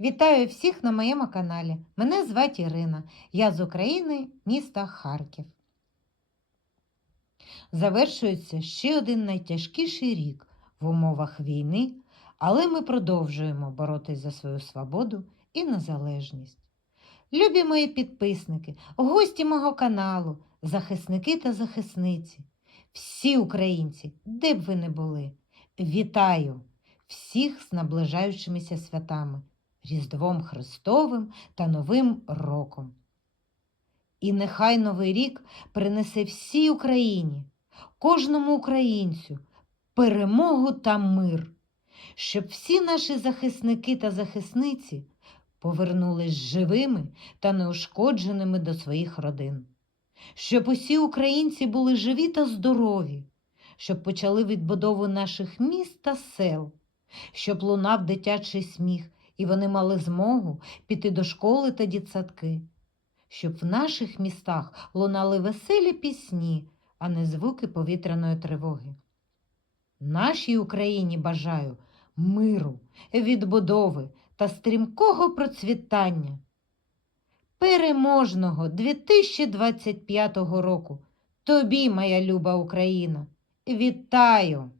Вітаю всіх на моєму каналі. Мене звати Ірина. Я з України, міста Харків. Завершується ще один найтяжкіший рік в умовах війни, але ми продовжуємо боротись за свою свободу і незалежність. Любі мої підписники, гості мого каналу, захисники та захисниці, всі українці, де б ви не були, вітаю всіх з наближаючимися святами. Різдвом Христовим та Новим роком. І нехай Новий рік принесе всій Україні, кожному українцю перемогу та мир, щоб всі наші захисники та захисниці повернулись живими та неушкодженими до своїх родин, щоб усі українці були живі та здорові, щоб почали відбудову наших міст та сел, щоб лунав дитячий сміх і вони мали змогу піти до школи та дітсадки, щоб в наших містах лунали веселі пісні, а не звуки повітряної тривоги. Нашій Україні бажаю миру, відбудови та стрімкого процвітання. Переможного 2025 року тобі, моя люба Україна, вітаю!